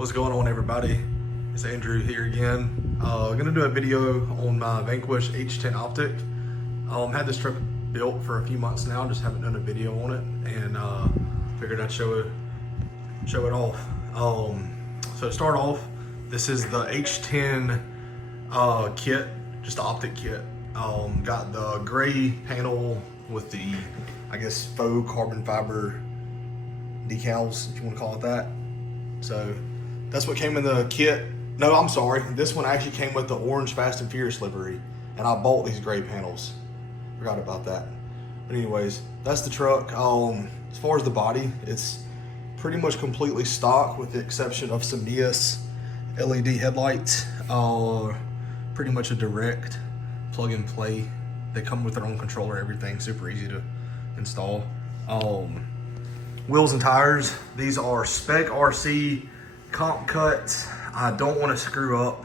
What's going on, everybody? It's Andrew here again. Gonna do a video on my Vanquish H10 Optic. Had this truck built for a few months now, just haven't done a video on it, and figured I'd show it off. So to start off, this is the H10 kit, just the optic kit. Got the gray panel with the, I guess, faux carbon fiber decals, if you want to call it that. So that's what came in the kit. No, I'm sorry. This one actually came with the orange Fast and Furious livery, and I bought these gray panels. Forgot about that. But anyways, that's the truck. As far as the body, it's pretty much completely stock with the exception of some DS LED headlights. Pretty much a direct plug and play. They come with their own controller, everything, super easy to install. Wheels and tires, these are SPEC RC comp cuts. I don't want to screw up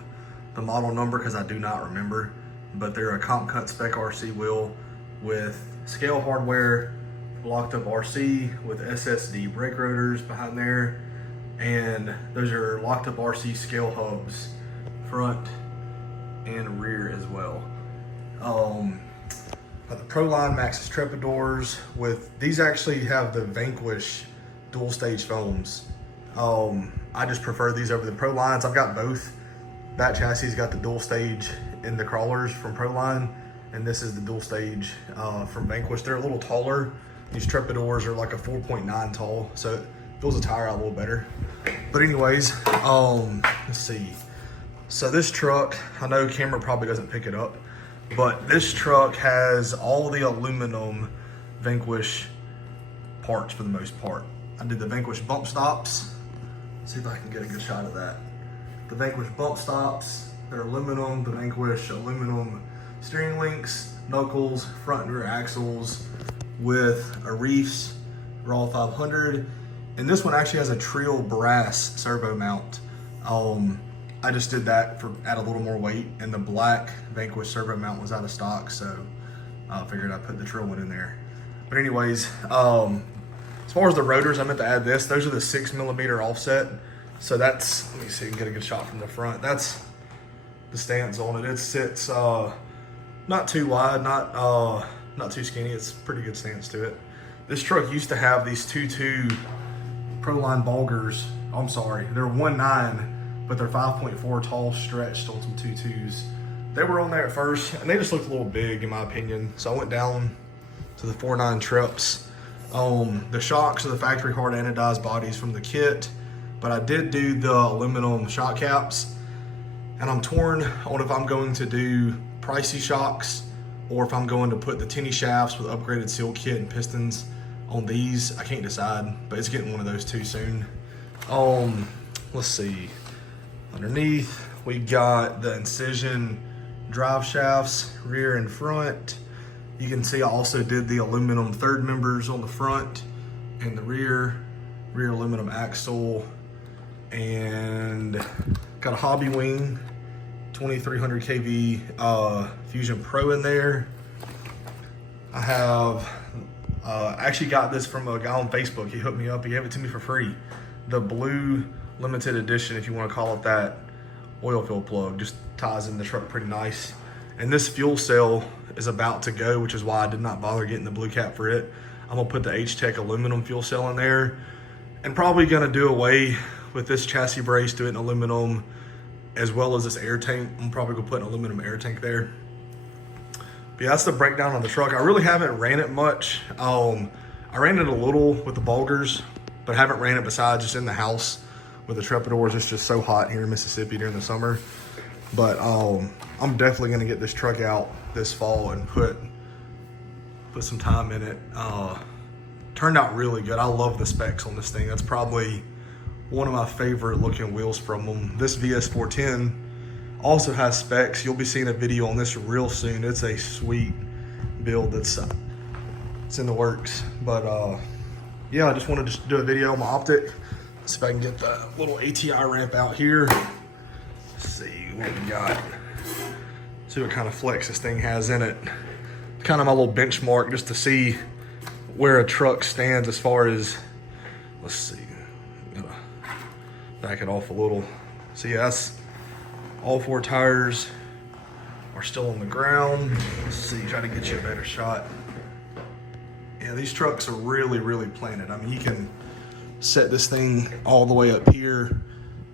the model number because I do not remember, but they're a comp cut SPEC RC wheel with scale hardware, locked up RC with SSD brake rotors behind there, and those are locked up RC scale hubs, front and rear as well. Got the Proline Maxxis Trepidors with, these actually have the Vanquish dual stage foams. I just prefer these over the Prolines. I've got both. That chassis got the dual stage in the crawlers from Proline, and this is the dual stage from Vanquish. They're a little taller. These Trepidors are like a 4.9 tall, so it fills the tire out a little better. But anyways, let's see. So this truck, I know camera probably doesn't pick it up, but this truck has all the aluminum Vanquish parts for the most part. I did the Vanquish bump stops. Let's see if I can get a good shot of that. The Vanquish bump stops, they're aluminum. The Vanquish aluminum steering links, knuckles, front and rear axles with a Reefs Raw 500. And this one actually has a Trio brass servo mount. I just did that for add a little more weight, and the black Vanquish servo mount was out of stock, so I figured I'd put the Trio one in there. But anyways, as far as the rotors, I meant to add this. Those are the 6mm offset. So that's, let me see, get a good shot from the front. That's the stance on it. It sits not too wide, not too skinny. It's a pretty good stance to it. This truck used to have these 2.2 Proline Bulgars. I'm sorry, they're 1.9. But they're 5.4 tall, stretched on some 2.2s. They were on there at first, and they just looked a little big in my opinion. So I went down to the 4.9 Trips. The shocks are the factory hard anodized bodies from the kit, but I did do the aluminum shock caps, and I'm torn on if I'm going to do pricey shocks or if I'm going to put the tinny shafts with upgraded seal kit and pistons on these. I can't decide, but it's getting one of those two soon. Let's see. Underneath, we got the Incision drive shafts, rear and front. You can see I also did the aluminum third members on the front and the rear aluminum axle, and got a Hobby Wing 2300 kV Fusion Pro in there. I have actually got this from a guy on Facebook. He hooked me up, he gave it to me for free. The blue limited edition, if you want to call it that, oil fill plug. Just ties in the truck pretty nice. And this fuel cell is about to go, which is why I did not bother getting the blue cap for it. I'm gonna put the H10 aluminum fuel cell in there, and probably gonna do away with this chassis brace, do it in aluminum, as well as this air tank. I'm probably gonna put an aluminum air tank there. But yeah, that's the breakdown on the truck. I really haven't ran it much. I ran it a little with the Bulgars, but haven't ran it besides just in the house with the Trepidors. It's just so hot here in Mississippi during the summer. But I'm definitely gonna get this truck out this fall and put some time in it. Turned out really good. I love the specs on this thing. That's probably one of my favorite looking wheels from them. This VS410 also has specs. You'll be seeing a video on this real soon. It's a sweet build that's it's in the works. But yeah, I just wanted to do a video on my optic. See if I can get the little ATI ramp out here. Let's see what we got. See what kind of flex this thing has in it. Kind of my little benchmark just to see where a truck stands as far as, let's see, back it off a little. So yeah, that's all 4 tires are still on the ground. Let's see, try to get you a better shot. Yeah, these trucks are really, really planted. I mean, you can set this thing all the way up here,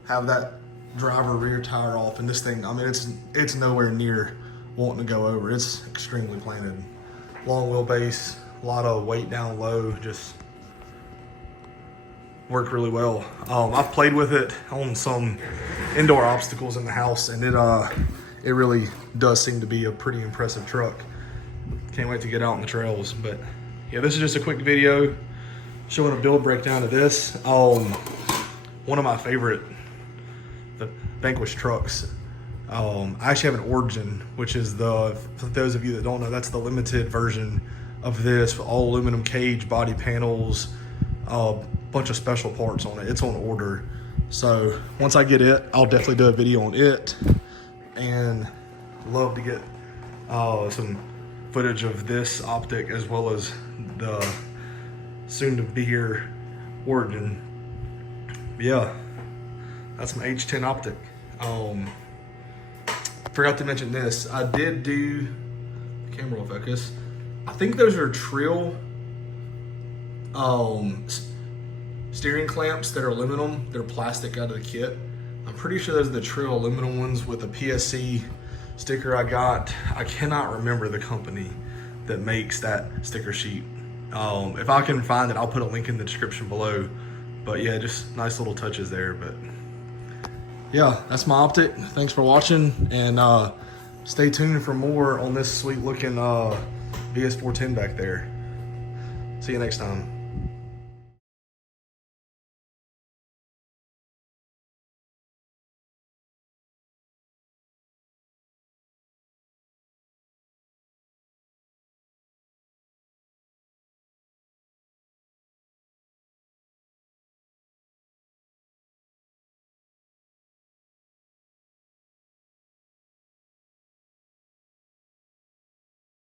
have that driver rear tire off, and this thing, I mean, it's nowhere near wanting to go over. It's extremely planted. Long wheelbase, a lot of weight down low, just worked really well. I've played with it on some indoor obstacles in the house, and it really does seem to be a pretty impressive truck. Can't wait to get out on the trails. But yeah, this is just a quick video showing a build breakdown of this. One of my favorite, the Vanquish trucks. I actually have an Origin, which is for those of you that don't know, that's the limited version of this, with all aluminum cage, body panels, bunch of special parts on it. It's on order. So once I get it, I'll definitely do a video on it, and love to get some footage of this Optic as well as the soon to be here Origin. But yeah, that's my H10 Optic. Forgot to mention this. I did do, camera will focus, I think those are Trill steering clamps that are aluminum. They're plastic out of the kit. I'm pretty sure those are the Trill aluminum ones with the PSC sticker I got. I cannot remember the company that makes that sticker sheet. If I can find it, I'll put a link in the description below. But yeah, just nice little touches there. But yeah, that's my Optic. Thanks for watching, and stay tuned for more on this sweet looking VS410 back there. See you next time.